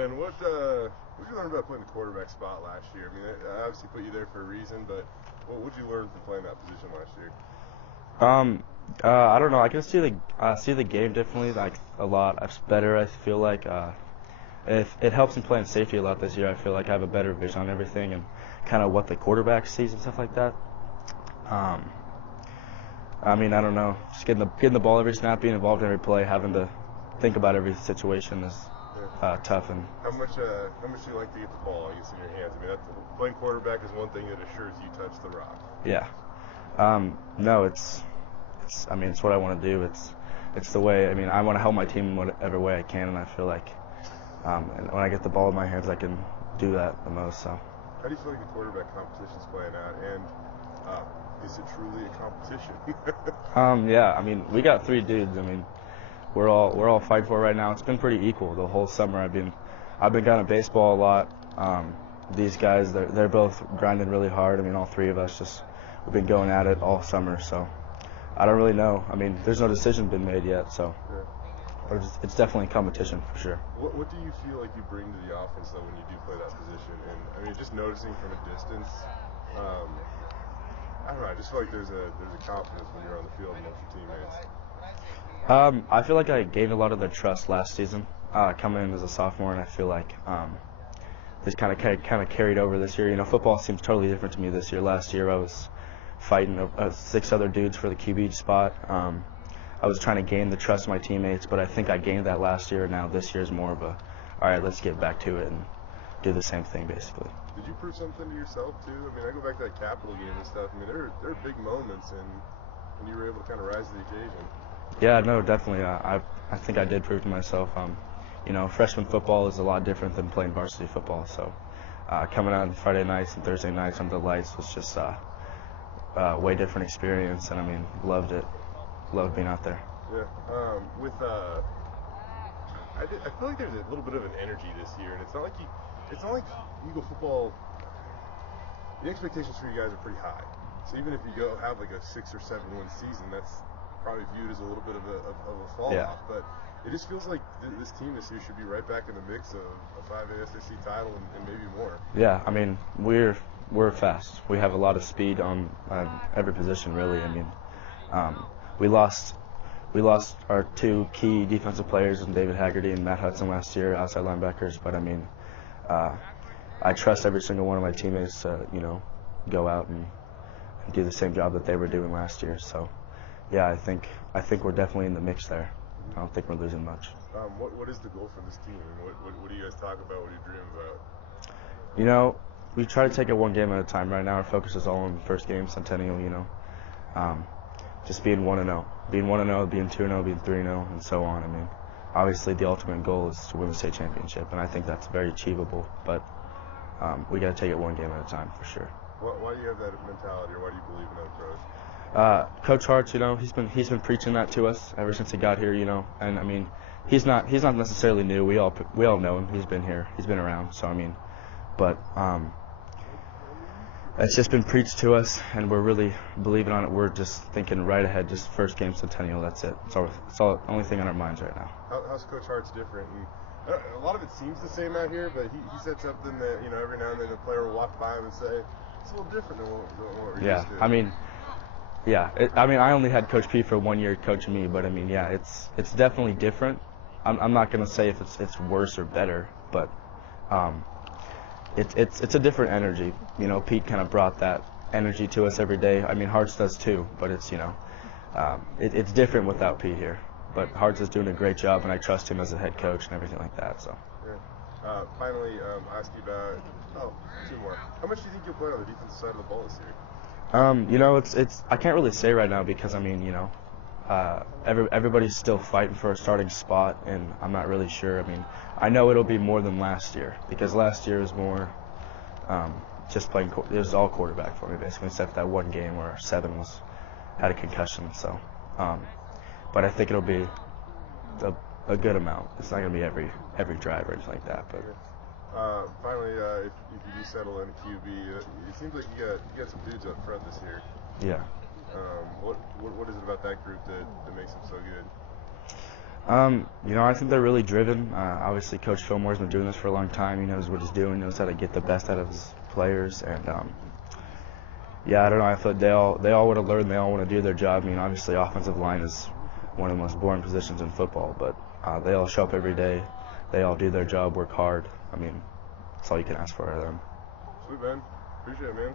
And what did you learn about playing the quarterback spot last year? I mean, I obviously put you there for a reason, but what did you learn from playing that position last year? Um, I don't know. I can see the game differently like a lot better. I feel like if it helps me playing safety a lot this year. I feel like I have a better vision on everything and kind of what the quarterback sees and stuff like that. Um, I mean, I don't know. Just getting the ball every snap, being involved in every play, having to think about every situation is Yeah. tough. And How much do you like to get the ball, I guess, in your hands? I mean, playing quarterback is one thing that assures you touch the rock. yeah, no, it's. I mean, it's what I want to do. It's the way. I mean, I want to help my team in whatever way I can, and I feel like and when I get the ball in my hands, I can do that the most. So. How do you feel like the quarterback competition's playing out, and is it truly a competition? Yeah. I mean, we got three dudes. I mean, we're all fighting for it right now. It's been pretty equal the whole summer. I've been kind of baseball a lot. These guys, they're both grinding really hard. I mean, all three of us we've been going at it all summer. So I don't really know. I mean, there's no decision been made yet. So, Yeah. but it's definitely competition for sure. What do you feel like you bring to the offense though when you do play that position? And I mean, just noticing from a distance, um, I don't know. I just feel like there's a confidence when you're on the field amongst your teammates. I feel like I gained a lot of their trust last season, coming in as a sophomore, and I feel like this kind of carried over this year. You know, football seems totally different to me this year. Last year, I was fighting six other dudes for the QB spot. I was trying to gain the trust of my teammates, but I think I gained that last year. Now this year is more of a, all right, let's get back to it and do the same thing basically. Did you prove something to yourself too? I mean, I go back to that Capital game and stuff. I mean, there are big moments, and you were able to kind of rise to the occasion. Yeah, no, definitely. I think I did prove to myself. You know, freshman football is a lot different than playing varsity football. So, coming out on Friday nights and Thursday nights under the lights was just way different experience, and I mean, loved it. Loved being out there. Yeah. I feel like there's a little bit of an energy this year, and it's not like Eagle football. The expectations for you guys are pretty high. So even if you go have like a 6 or 7 win season, that's probably viewed as a little bit of a fall Yeah. off. But it just feels like this team this year should be right back in the mix of a 5A SEC title and maybe more. Yeah, I mean, we're fast. We have a lot of speed on every position, really. I mean, we lost our two key defensive players, in David Haggerty and Matt Hudson last year, outside linebackers. But I mean, I trust every single one of my teammates to go out and do the same job that they were doing last year. So, yeah, I think we're definitely in the mix there. I don't think we're losing much. What is the goal for this team? What do you guys talk about? What do you dream about? You know, we try to take it one game at a time. Right now, our focus is all on the first game, Centennial. Just being 1-0, being 1-0, being 2-0, being 3-0, and so on. I mean, obviously the ultimate goal is to win the state championship, and I think that's very achievable. But we got to take it one game at a time for sure. Why do you have that mentality, or why do you believe in that approach? Coach Hart's, he's been preaching that to us ever since he got here, and I mean, he's not necessarily new. We all know him. He's been here. He's been around. So I mean, but it's just been preached to us, and we're really believing on it. We're just thinking right ahead, just first game Centennial. That's it. It's all the only thing on our minds right now. How's Coach Hart's different? And a lot of it seems the same out here, but he said something that every now and then a player will walk by him and say it's a little different than what we're used to. I mean. Yeah, I only had Coach P for 1 year coaching me, but I mean, yeah, it's definitely different. I'm not gonna say if it's worse or better, but it's a different energy. Pete kind of brought that energy to us every day. I mean, Harts does too, but it's it's different without Pete here. But Harts is doing a great job, and I trust him as a head coach and everything like that. So. Yeah. Finally, I'll ask you about two more. How much do you think you'll play on the defensive side of the ball this year? It's I can't really say right now because I mean, everybody's still fighting for a starting spot, and I'm not really sure. I mean, I know it'll be more than last year because last year was more just playing. It was all quarterback for me basically, except for that one game where Seven had a concussion. So, but I think it'll be a good amount. It's not gonna be every drive or anything like that, but. Finally, if you do settle in QB, it seems like you got some dudes up front this year. Yeah. What is it about that group that makes them so good? I think they're really driven. Obviously, Coach Fillmore's been doing this for a long time. He knows what he's doing. He knows how to get the best out of his players. And I don't know. I thought they all would have learned. They all want to do their job. Obviously, offensive line is one of the most boring positions in football, but they all show up every day. They all do their job, work hard. That's all you can ask for out of them. Sweet, man. Appreciate it, man.